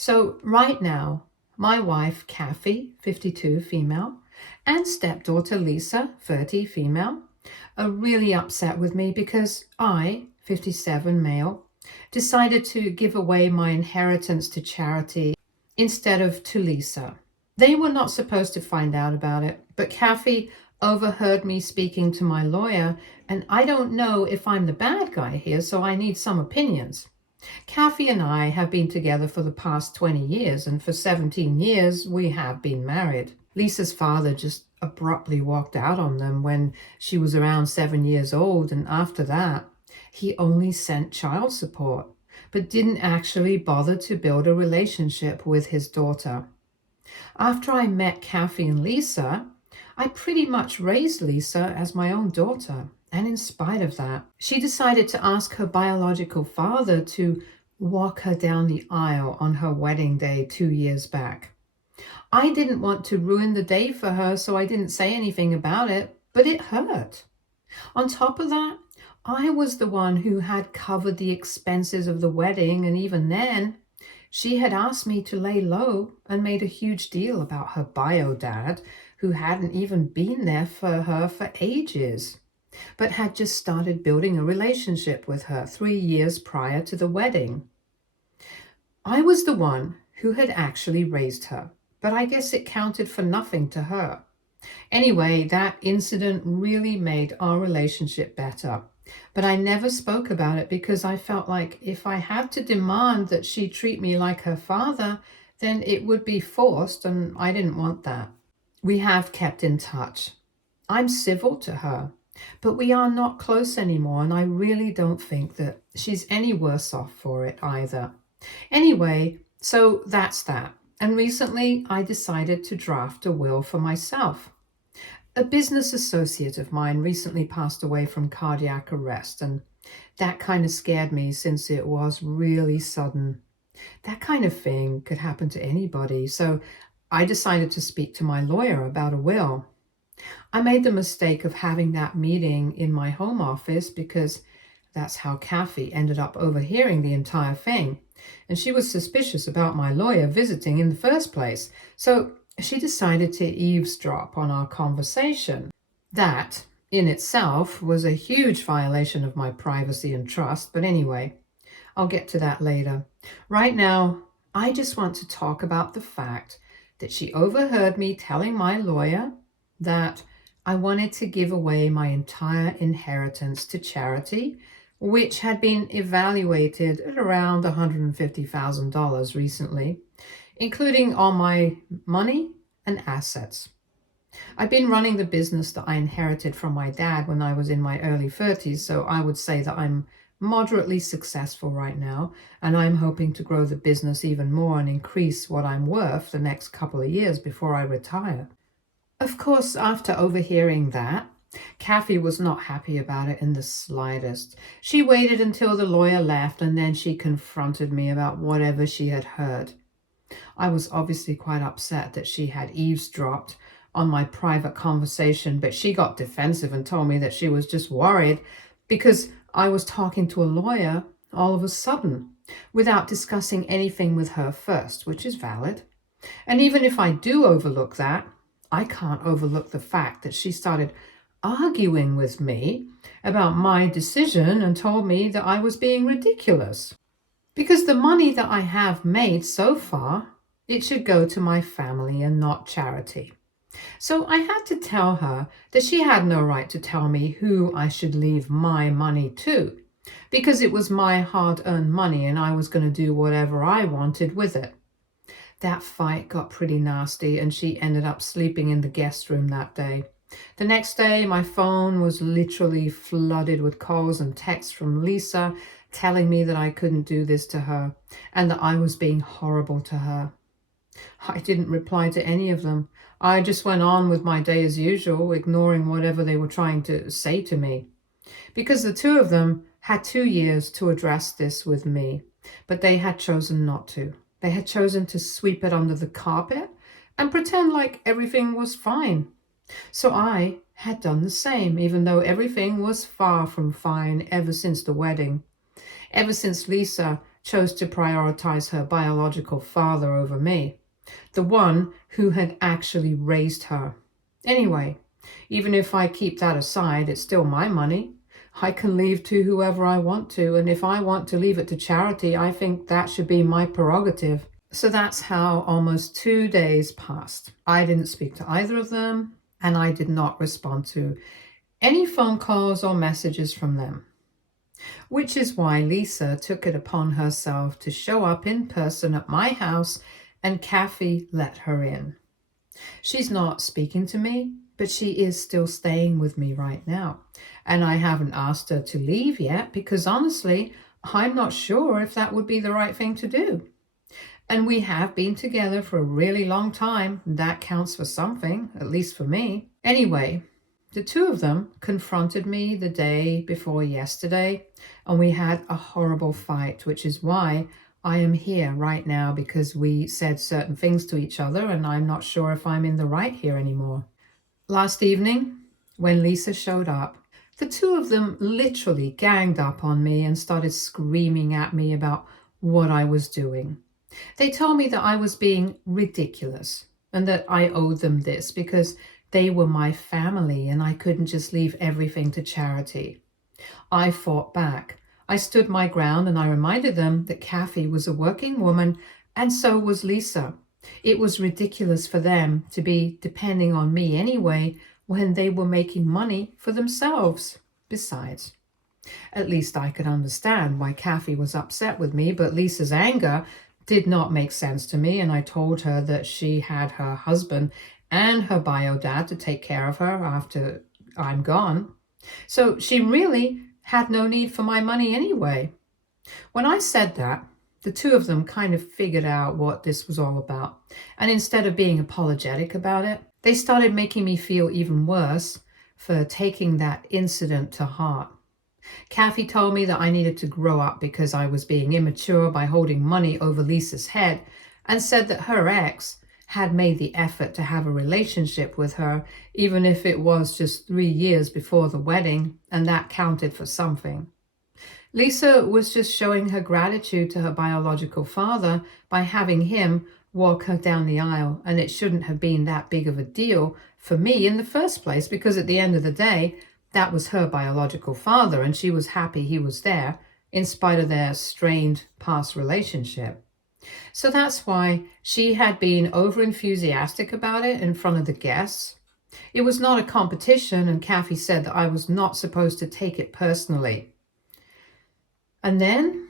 So right now, my wife, Kathy, 52, female, and stepdaughter, Lisa, 30, female, are really upset with me because I, 57, male, decided to give away my inheritance to charity instead of to Lisa. They were not supposed to find out about it, but Kathy overheard me speaking to my lawyer, and I don't know if I'm the bad guy here, so I need some opinions. Kathy and I have been together for the past 20 years, and for 17 years we have been married. Lisa's father just abruptly walked out on them when she was around 7 years old, and after that, he only sent child support, but didn't actually bother to build a relationship with his daughter. After I met Kathy and Lisa, I pretty much raised Lisa as my own daughter. And in spite of that, she decided to ask her biological father to walk her down the aisle on her wedding day 2 years back. I didn't want to ruin the day for her, so I didn't say anything about it, but it hurt. On top of that, I was the one who had covered the expenses of the wedding, and even then, she had asked me to lay low and made a huge deal about her bio dad, who hadn't even been there for her for ages, but had just started building a relationship with her 3 years prior to the wedding. I was the one who had actually raised her, but I guess it counted for nothing to her. Anyway, that incident really made our relationship better. But I never spoke about it because I felt like if I had to demand that she treat me like her father, then it would be forced, and I didn't want that. We have kept in touch. I'm civil to her, but we are not close anymore, and I really don't think that she's any worse off for it either. Anyway, so that's that. And recently I decided to draft a will for myself. A business associate of mine recently passed away from cardiac arrest, and that kind of scared me since it was really sudden. That kind of thing could happen to anybody, so I decided to speak to my lawyer about a will. I made the mistake of having that meeting in my home office because that's how Kathy ended up overhearing the entire thing, and she was suspicious about my lawyer visiting in the first place, so she decided to eavesdrop on our conversation. That, in itself, was a huge violation of my privacy and trust, but anyway, I'll get to that later. Right now, I just want to talk about the fact that she overheard me telling my lawyer that I wanted to give away my entire inheritance to charity, which had been evaluated at around $150,000 recently, including all my money and assets. I've been running the business that I inherited from my dad when I was in my early 30s, so I would say that I'm moderately successful right now, and I'm hoping to grow the business even more and increase what I'm worth the next couple of years before I retire. Of course, after overhearing that, Kathy was not happy about it in the slightest. She waited until the lawyer left, and then she confronted me about whatever she had heard. I was obviously quite upset that she had eavesdropped on my private conversation, but she got defensive and told me that she was just worried because I was talking to a lawyer all of a sudden without discussing anything with her first, which is valid. And even if I do overlook that, I can't overlook the fact that she started arguing with me about my decision and told me that I was being ridiculous. Because the money that I have made so far, it should go to my family and not charity. So I had to tell her that she had no right to tell me who I should leave my money to, because it was my hard-earned money and I was going to do whatever I wanted with it. That fight got pretty nasty, and she ended up sleeping in the guest room that day. The next day, my phone was literally flooded with calls and texts from Lisa telling me that I couldn't do this to her and that I was being horrible to her. I didn't reply to any of them. I just went on with my day as usual, ignoring whatever they were trying to say to me. Because the two of them had 2 years to address this with me, but they had chosen not to. They had chosen to sweep it under the carpet and pretend like everything was fine. So I had done the same, even though everything was far from fine ever since the wedding. Ever since Lisa chose to prioritize her biological father over me, the one who had actually raised her. Anyway, even if I keep that aside, it's still my money. I can leave to whoever I want to, and if I want to leave it to charity, I think that should be my prerogative. So that's how almost 2 days passed. I didn't speak to either of them, and I did not respond to any phone calls or messages from them. Which is why Lisa took it upon herself to show up in person at my house, and Kathy let her in. She's not speaking to me, but she is still staying with me right now. And I haven't asked her to leave yet because honestly, I'm not sure if that would be the right thing to do. And we have been together for a really long time. That counts for something, at least for me. Anyway, the two of them confronted me the day before yesterday, and we had a horrible fight, which is why I am here right now, because we said certain things to each other, and I'm not sure if I'm in the right here anymore. Last evening, when Lisa showed up, the two of them literally ganged up on me and started screaming at me about what I was doing. They told me that I was being ridiculous and that I owed them this because they were my family and I couldn't just leave everything to charity. I fought back. I stood my ground and I reminded them that Kathy was a working woman and so was Lisa. It was ridiculous for them to be depending on me anyway when they were making money for themselves. Besides, at least I could understand why Kathy was upset with me, but Lisa's anger did not make sense to me, and I told her that she had her husband and her bio dad to take care of her after I'm gone. So she really had no need for my money anyway. When I said that, the two of them kind of figured out what this was all about. And instead of being apologetic about it, they started making me feel even worse for taking that incident to heart. Kathy told me that I needed to grow up because I was being immature by holding money over Lisa's head, and said that her ex had made the effort to have a relationship with her, even if it was just 3 years before the wedding, and that counted for something. Lisa was just showing her gratitude to her biological father by having him walk her down the aisle, and it shouldn't have been that big of a deal for me in the first place, because at the end of the day, that was her biological father, and she was happy he was there, in spite of their strained past relationship. So that's why she had been over-enthusiastic about it in front of the guests. It was not a competition, and Kathy said that I was not supposed to take it personally. And then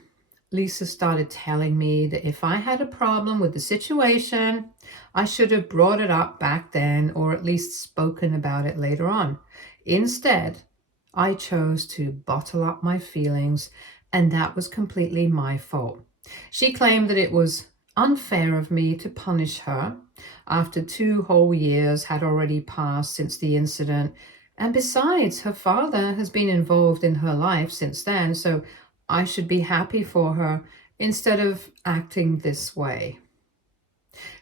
Lisa started telling me that if I had a problem with the situation, I should have brought it up back then, or at least spoken about it later on. Instead, I chose to bottle up my feelings, and that was completely my fault. She claimed that it was unfair of me to punish her after 2 whole years had already passed since the incident, and besides, her father has been involved in her life since then, so I should be happy for her instead of acting this way.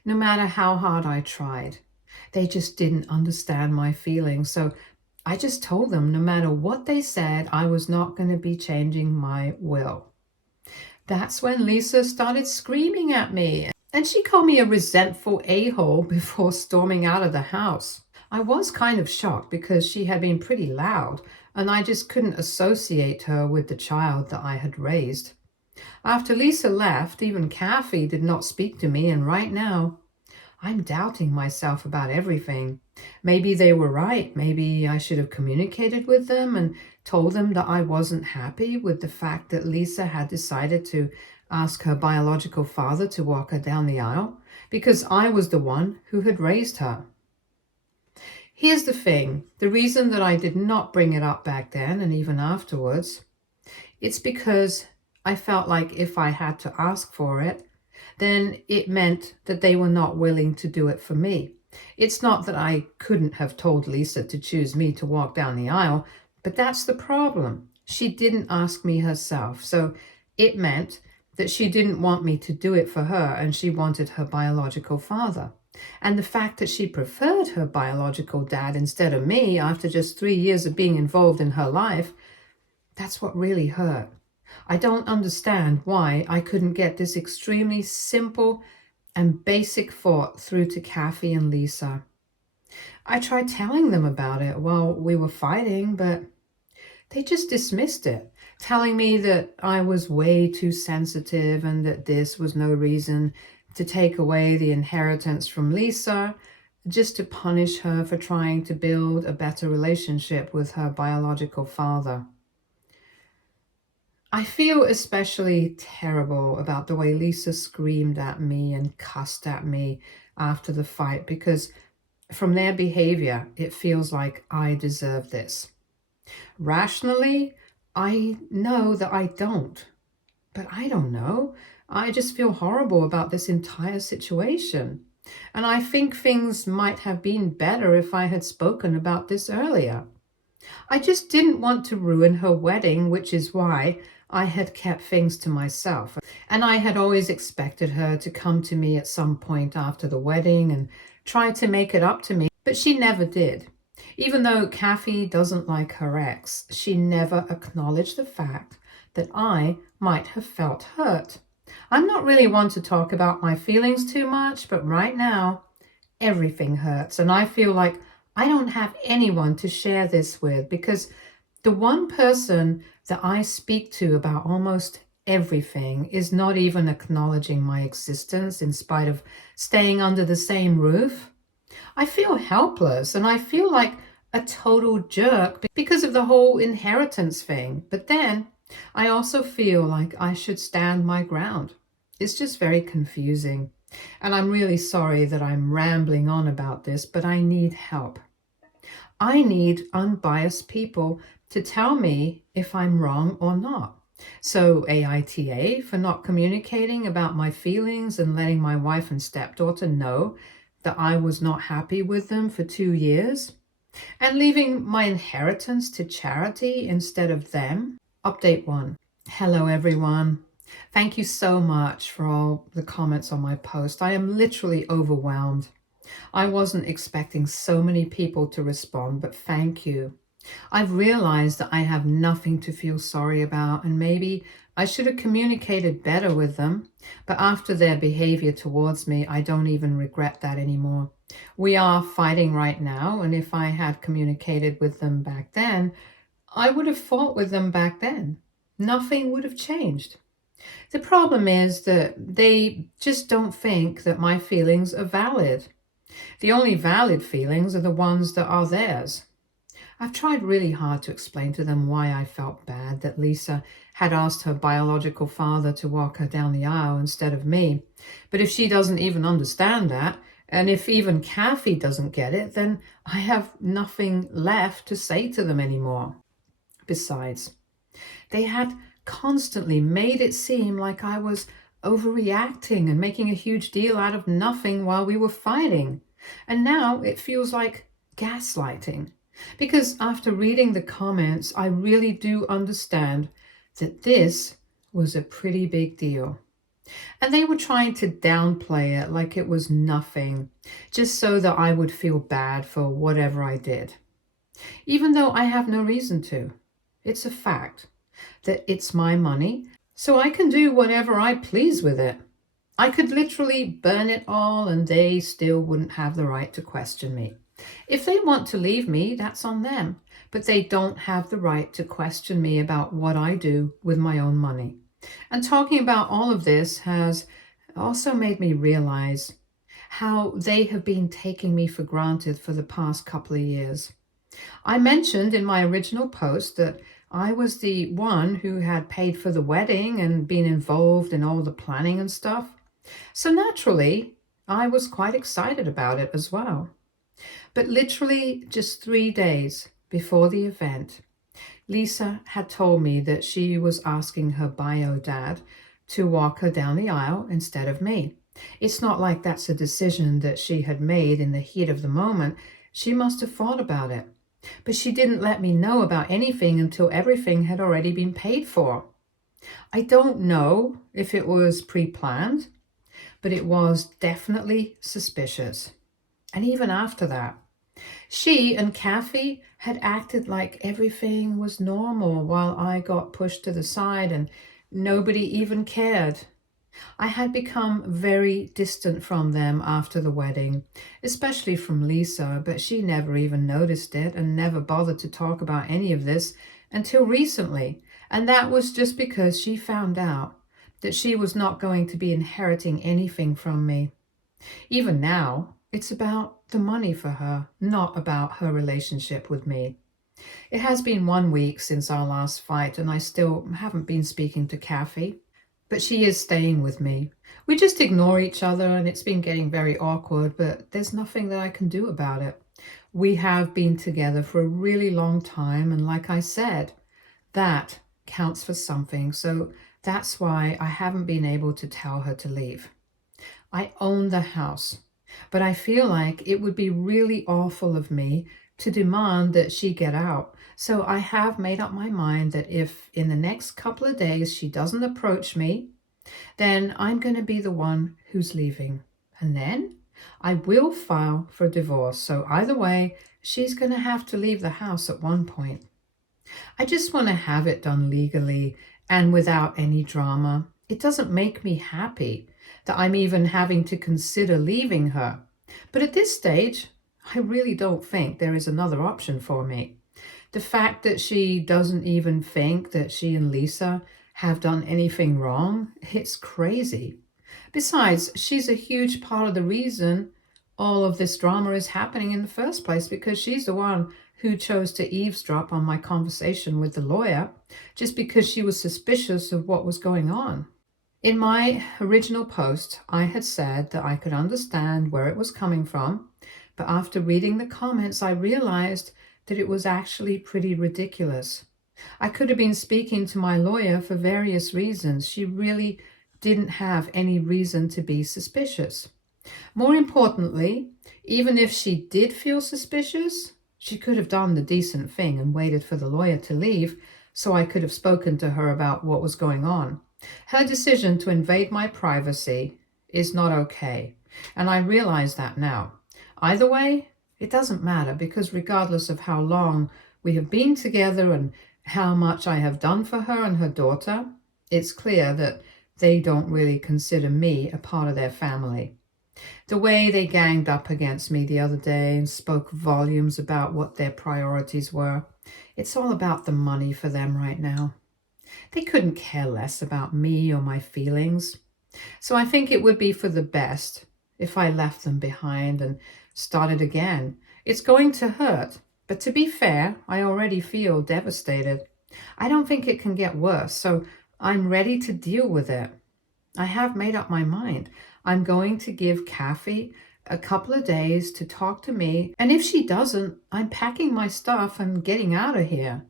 No matter how hard I tried, they just didn't understand my feelings, so I just told them no matter what they said, I was not going to be changing my will. That's when Lisa started screaming at me, and she called me a resentful a-hole before storming out of the house. I was kind of shocked because she had been pretty loud, and I just couldn't associate her with the child that I had raised. After Lisa left, even Kathy did not speak to me, and right now, I'm doubting myself about everything. Maybe they were right. Maybe I should have communicated with them and told them that I wasn't happy with the fact that Lisa had decided to ask her biological father to walk her down the aisle, because I was the one who had raised her. Here's the thing. The reason that I did not bring it up back then and even afterwards, it's because I felt like if I had to ask for it, then it meant that they were not willing to do it for me. It's not that I couldn't have told Lisa to choose me to walk down the aisle, but that's the problem. She didn't ask me herself, so it meant that she didn't want me to do it for her, and she wanted her biological father. And the fact that she preferred her biological dad instead of me after just 3 years of being involved in her life, that's what really hurt. I don't understand why I couldn't get this extremely simple and basic thought through to Kathy and Lisa. I tried telling them about it while we were fighting, but they just dismissed it, telling me that I was way too sensitive and that this was no reason to take away the inheritance from Lisa, just to punish her for trying to build a better relationship with her biological father. I feel especially terrible about the way Lisa screamed at me and cussed at me after the fight, because from their behavior, it feels like I deserve this. Rationally, I know that I don't, but I don't know. I just feel horrible about this entire situation. And I think things might have been better if I had spoken about this earlier. I just didn't want to ruin her wedding, which is why I had kept things to myself. And I had always expected her to come to me at some point after the wedding and try to make it up to me, but she never did. Even though Kathy doesn't like her ex, she never acknowledged the fact that I might have felt hurt. I'm not really one to talk about my feelings too much, but right now, everything hurts. And I feel like I don't have anyone to share this with, because the one person that I speak to about almost everything is not even acknowledging my existence in spite of staying under the same roof. I feel helpless and I feel like a total jerk because of the whole inheritance thing. But then I also feel like I should stand my ground. It's just very confusing. And I'm really sorry that I'm rambling on about this, but I need help. I need unbiased people to tell me if I'm wrong or not. So AITA for not communicating about my feelings and letting my wife and stepdaughter know that I was not happy with them for 2 years, and leaving my inheritance to charity instead of them. Update 1. Hello everyone. Thank you so much for all the comments on my post. I am literally overwhelmed. I wasn't expecting so many people to respond, but thank you. I've realized that I have nothing to feel sorry about, and maybe I should have communicated better with them, but after their behavior towards me, I don't even regret that anymore. We are fighting right now, and if I had communicated with them back then, I would have fought with them back then. Nothing would have changed. The problem is that they just don't think that my feelings are valid. The only valid feelings are the ones that are theirs. I've tried really hard to explain to them why I felt bad that Lisa had asked her biological father to walk her down the aisle instead of me. But if she doesn't even understand that, and if even Kathy doesn't get it, then I have nothing left to say to them anymore. Besides, they had constantly made it seem like I was overreacting and making a huge deal out of nothing while we were fighting. And now it feels like gaslighting. Because after reading the comments, I really do understand that this was a pretty big deal. And they were trying to downplay it like it was nothing, just so that I would feel bad for whatever I did. Even though I have no reason to. It's a fact that it's my money, so I can do whatever I please with it. I could literally burn it all and they still wouldn't have the right to question me. If they want to leave me, that's on them, but they don't have the right to question me about what I do with my own money. And talking about all of this has also made me realize how they have been taking me for granted for the past couple of years. I mentioned in my original post that I was the one who had paid for the wedding and been involved in all the planning and stuff. So naturally, I was quite excited about it as well. But literally just 3 days before the event, Lisa had told me that she was asking her bio dad to walk her down the aisle instead of me. It's not like that's a decision that she had made in the heat of the moment. She must have thought about it. But she didn't let me know about anything until everything had already been paid for. I don't know if it was pre-planned, but it was definitely suspicious. And even after that, She and Kathy had acted like everything was normal while I got pushed to the side and nobody even cared. I had become very distant from them after the wedding, especially from Lisa, but she never even noticed it and never bothered to talk about any of this until recently. And that was just because she found out that she was not going to be inheriting anything from me. Even now, it's about the money for her, not about her relationship with me. It has been 1 week since our last fight, and I still haven't been speaking to Kathy, but she is staying with me. We just ignore each other, and it's been getting very awkward, but there's nothing that I can do about it. We have been together for a really long time, and like I said, that counts for something, so that's why I haven't been able to tell her to leave. I own the house, but I feel like it would be really awful of me to demand that she get out. So I have made up my mind that if in the next couple of days she doesn't approach me, then I'm going to be the one who's leaving. And then I will file for divorce. So either way, she's going to have to leave the house at one point. I just want to have it done legally and without any drama. It doesn't make me happy that I'm even having to consider leaving her. But at this stage, I really don't think there is another option for me. The fact that she doesn't even think that she and Lisa have done anything wrong, it's crazy. Besides, she's a huge part of the reason all of this drama is happening in the first place, because she's the one who chose to eavesdrop on my conversation with the lawyer just because she was suspicious of what was going on. In my original post, I had said that I could understand where it was coming from, but after reading the comments, I realized that it was actually pretty ridiculous. I could have been speaking to my lawyer for various reasons. She really didn't have any reason to be suspicious. More importantly, even if she did feel suspicious, she could have done the decent thing and waited for the lawyer to leave so I could have spoken to her about what was going on. Her decision to invade my privacy is not okay, and I realize that now. Either way, it doesn't matter, because regardless of how long we have been together and how much I have done for her and her daughter, it's clear that they don't really consider me a part of their family. The way they ganged up against me the other day and spoke volumes about what their priorities were, it's all about the money for them right now. They couldn't care less about me or my feelings. So I think it would be for the best if I left them behind and started again. It's going to hurt, but to be fair, I already feel devastated. I don't think it can get worse, so I'm ready to deal with it. I have made up my mind. I'm going to give Kathy a couple of days to talk to me, and if she doesn't, I'm packing my stuff and getting out of here.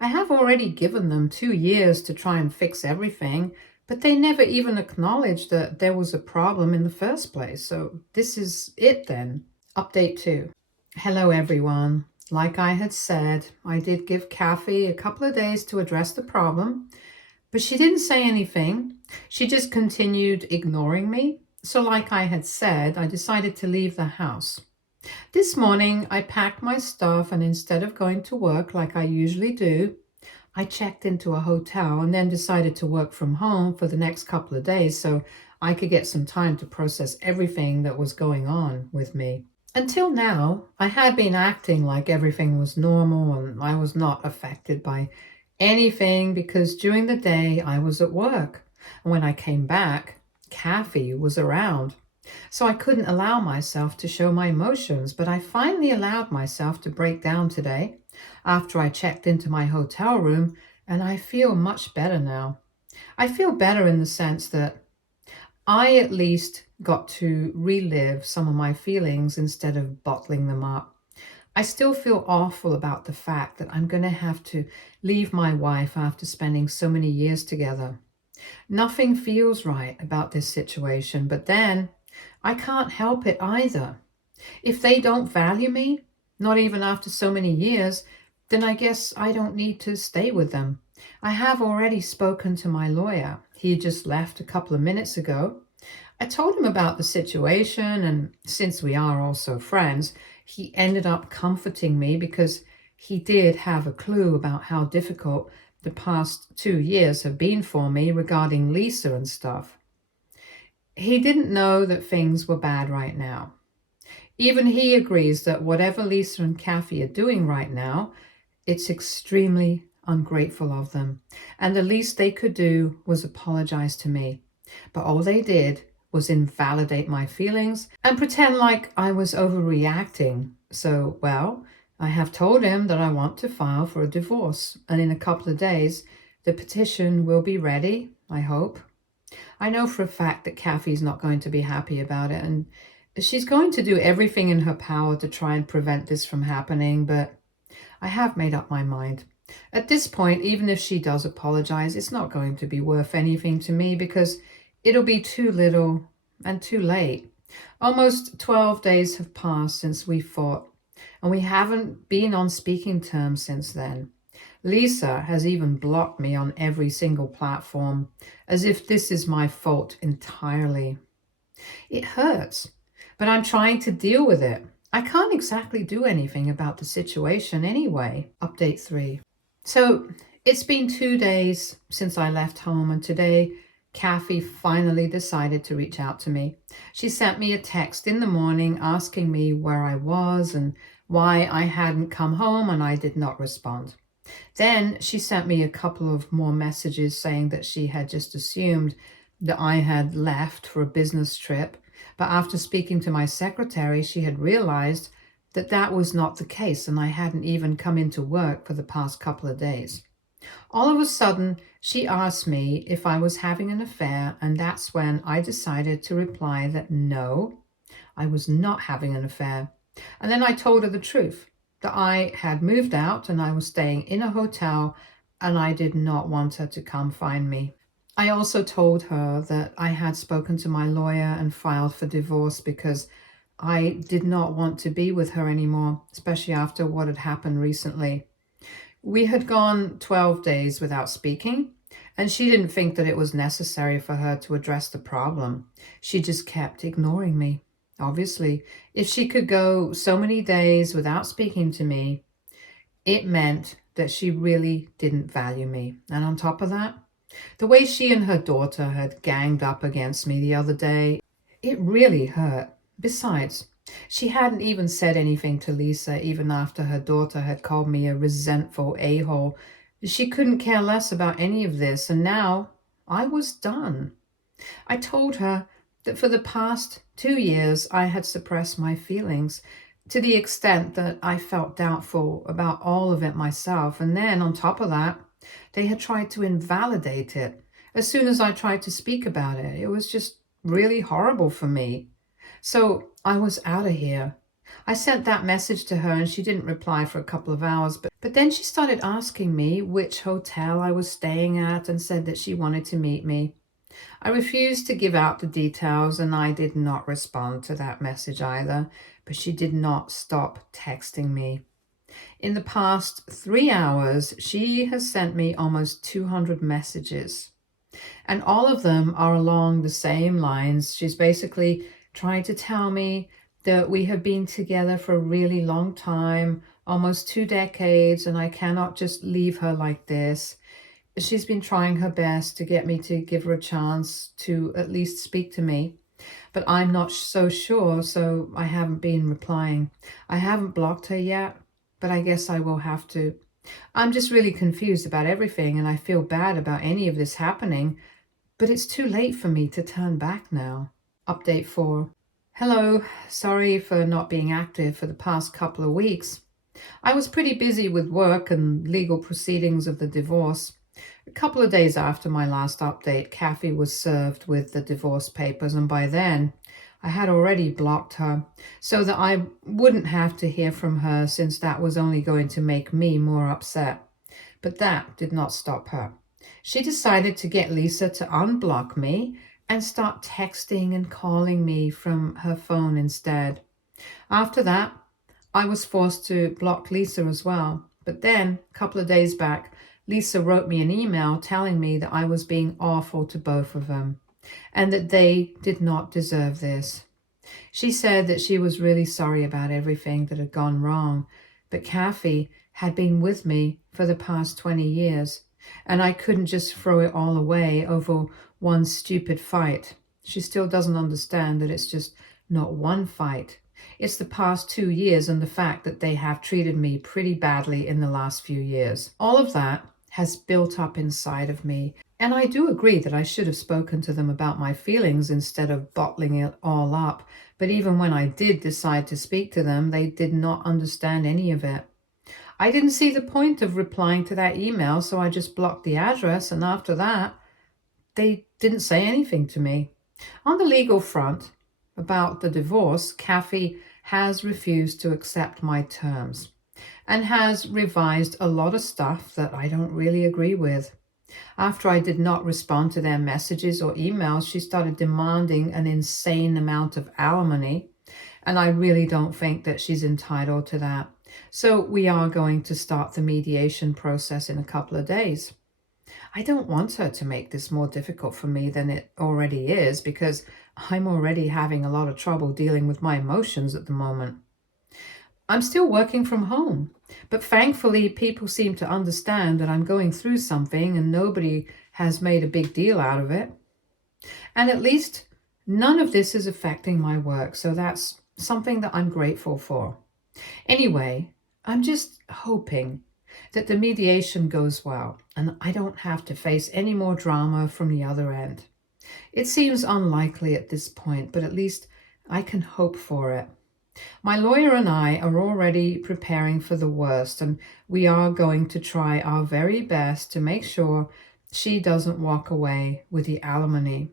I have already given them 2 years to try and fix everything, but they never even acknowledged that there was a problem in the first place. So this is it then. Update 2. Hello everyone. Like I had said, I did give Kathy a couple of days to address the problem, but she didn't say anything. She just continued ignoring me. So like I had said, I decided to leave the house. This morning, I packed my stuff, and instead of going to work like I usually do, I checked into a hotel and then decided to work from home for the next couple of days so I could get some time to process everything that was going on with me. Until now, I had been acting like everything was normal and I was not affected by anything because during the day I was at work. And when I came back, Kathy was around. So I couldn't allow myself to show my emotions, but I finally allowed myself to break down today after I checked into my hotel room, and I feel much better now. I feel better in the sense that I at least got to relive some of my feelings instead of bottling them up. I still feel awful about the fact that I'm going to have to leave my wife after spending so many years together. Nothing feels right about this situation, but then I can't help it either. If they don't value me, not even after so many years, then I guess I don't need to stay with them. I have already spoken to my lawyer. He just left a couple of minutes ago. I told him about the situation, and since we are also friends, He ended up comforting me because he did have a clue about how difficult the past 2 years have been for me regarding Lisa and stuff. He didn't know that things were bad right now. Even he agrees that whatever Lisa and Kathy are doing right now, it's extremely ungrateful of them, and the least they could do was apologize to me. But all they did was invalidate my feelings and pretend like I was overreacting. So, well, I have told him that I want to file for a divorce, and in a couple of days, the petition will be ready, I hope. I know for a fact that Kathy's not going to be happy about it, and she's going to do everything in her power to try and prevent this from happening, but I have made up my mind. At this point, even if she does apologize, it's not going to be worth anything to me because it'll be too little and too late. Almost 12 days have passed since we fought, and we haven't been on speaking terms since then. Lisa has even blocked me on every single platform, as if this is my fault entirely. It hurts, but I'm trying to deal with it. I can't exactly do anything about the situation anyway. Update 3. So it's been 2 days since I left home, and today Kathy finally decided to reach out to me. She sent me a text in the morning asking me where I was and why I hadn't come home, and I did not respond. Then she sent me a couple of more messages saying that she had just assumed that I had left for a business trip, but after speaking to my secretary, she had realized that that was not the case and I hadn't even come into work for the past couple of days. All of a sudden, she asked me if I was having an affair, and that's when I decided to reply that no, I was not having an affair. And then I told her the truth, that I had moved out and I was staying in a hotel and I did not want her to come find me. I also told her that I had spoken to my lawyer and filed for divorce because I did not want to be with her anymore, especially after what had happened recently. We had gone 12 days without speaking, and she didn't think that it was necessary for her to address the problem. She just kept ignoring me. Obviously, if she could go so many days without speaking to me, it meant that she really didn't value me. And on top of that, the way she and her daughter had ganged up against me the other day, it really hurt. Besides, she hadn't even said anything to Lisa even after her daughter had called me a resentful a-hole. She couldn't care less about any of this, and now I was done. I told her that for the past 2 years I had suppressed my feelings to the extent that I felt doubtful about all of it myself, and then on top of that, they had tried to invalidate it as soon as I tried to speak about it. It was just really horrible for me. So I was out of here. I sent that message to her and she didn't reply for a couple of hours, but then she started asking me which hotel I was staying at and said that she wanted to meet me. I refused to give out the details and I did not respond to that message either, but she did not stop texting me. In the past 3 hours, she has sent me almost 200 messages, and all of them are along the same lines. She's basically trying to tell me that we have been together for a really long time, almost 2 decades, and I cannot just leave her like this. She's been trying her best to get me to give her a chance to at least speak to me, but I'm not so sure, so I haven't been replying. I haven't blocked her yet, but I guess I will have to. I'm just really confused about everything, and I feel bad about any of this happening, but it's too late for me to turn back now. Update 4. Hello, sorry for not being active for the past couple of weeks. I was pretty busy with work and legal proceedings of the divorce. A couple of days after my last update, Kathy was served with the divorce papers, and by then I had already blocked her so that I wouldn't have to hear from her, since that was only going to make me more upset. But that did not stop her. She decided to get Lisa to unblock me and start texting and calling me from her phone instead. After that, I was forced to block Lisa as well. But then, a couple of days back, Lisa wrote me an email telling me that I was being awful to both of them and that they did not deserve this. She said that she was really sorry about everything that had gone wrong, but Kathy had been with me for the past 20 years, and I couldn't just throw it all away over one stupid fight. She still doesn't understand that it's just not one fight. It's the past 2 years and the fact that they have treated me pretty badly in the last few years. All of that has built up inside of me. And I do agree that I should have spoken to them about my feelings instead of bottling it all up. But even when I did decide to speak to them, they did not understand any of it. I didn't see the point of replying to that email, so I just blocked the address. And after that, they didn't say anything to me. On the legal front, about the divorce, Kathy has refused to accept my terms and has revised a lot of stuff that I don't really agree with. After I did not respond to their messages or emails, she started demanding an insane amount of alimony, and I really don't think that she's entitled to that. So we are going to start the mediation process in a couple of days. I don't want her to make this more difficult for me than it already is, because I'm already having a lot of trouble dealing with my emotions at the moment. I'm still working from home, but thankfully people seem to understand that I'm going through something and nobody has made a big deal out of it. And at least none of this is affecting my work, so that's something that I'm grateful for. Anyway, I'm just hoping that the mediation goes well and I don't have to face any more drama from the other end. It seems unlikely at this point, but at least I can hope for it. My lawyer and I are already preparing for the worst, and we are going to try our very best to make sure she doesn't walk away with the alimony.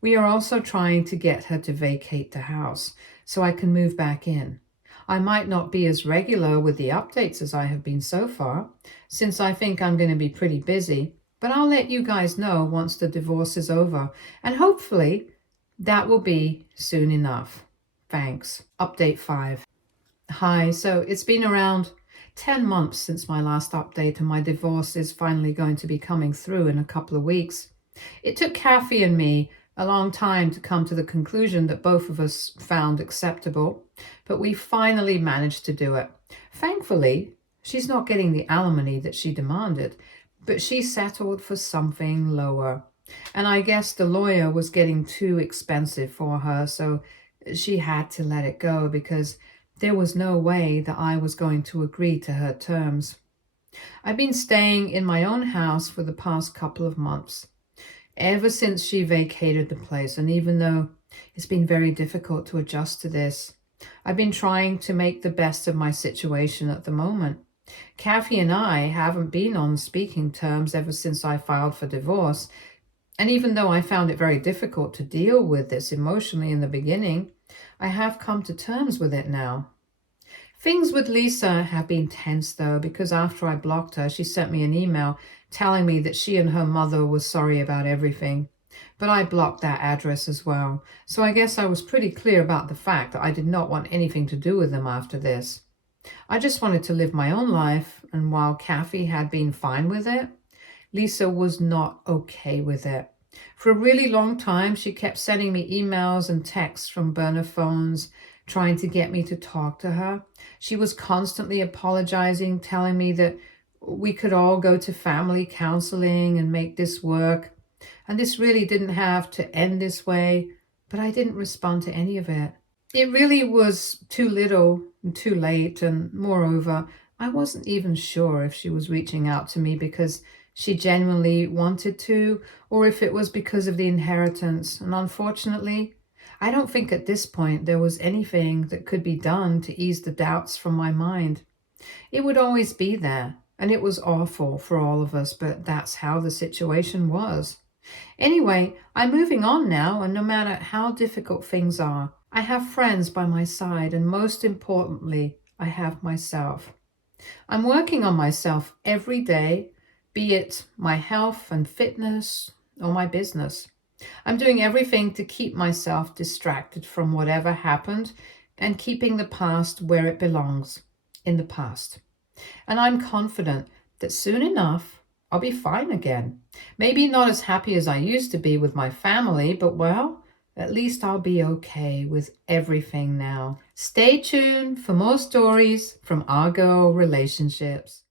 We are also trying to get her to vacate the house so I can move back in. I might not be as regular with the updates as I have been so far, since I think I'm going to be pretty busy, but I'll let you guys know once the divorce is over, and hopefully that will be soon enough. Thanks. Update 5. Hi, so it's been around 10 months since my last update, and my divorce is finally going to be coming through in a couple of weeks. It took Kathy and me a long time to come to the conclusion that both of us found acceptable, but we finally managed to do it. Thankfully, she's not getting the alimony that she demanded, but she settled for something lower. And I guess the lawyer was getting too expensive for her, so she had to let it go because there was no way that I was going to agree to her terms. I've been staying in my own house for the past couple of months, ever since she vacated the place, and even though it's been very difficult to adjust to this, I've been trying to make the best of my situation at the moment. Kathy and I haven't been on speaking terms ever since I filed for divorce, and even though I found it very difficult to deal with this emotionally in the beginning, I have come to terms with it now. Things with Lisa have been tense though, because after I blocked her, she sent me an email telling me that she and her mother were sorry about everything. But I blocked that address as well, so I guess I was pretty clear about the fact that I did not want anything to do with them after this. I just wanted to live my own life, and while Kathy had been fine with it, Lisa was not okay with it. For a really long time, she kept sending me emails and texts from burner phones, trying to get me to talk to her. She was constantly apologizing, telling me that we could all go to family counseling and make this work. And this really didn't have to end this way, but I didn't respond to any of it. It really was too little and too late, and moreover, I wasn't even sure if she was reaching out to me because she genuinely wanted to, or if it was because of the inheritance. And unfortunately, I don't think at this point there was anything that could be done to ease the doubts from my mind. It would always be there, and it was awful for all of us, but that's how the situation was. Anyway, I'm moving on now, and no matter how difficult things are, I have friends by my side, and most importantly, I have myself. I'm working on myself every day, be it my health and fitness or my business. I'm doing everything to keep myself distracted from whatever happened and keeping the past where it belongs, in the past. And I'm confident that soon enough, I'll be fine again. Maybe not as happy as I used to be with my family, but well, At least I'll be okay with everything now. Stay tuned for more stories from our girl relationships.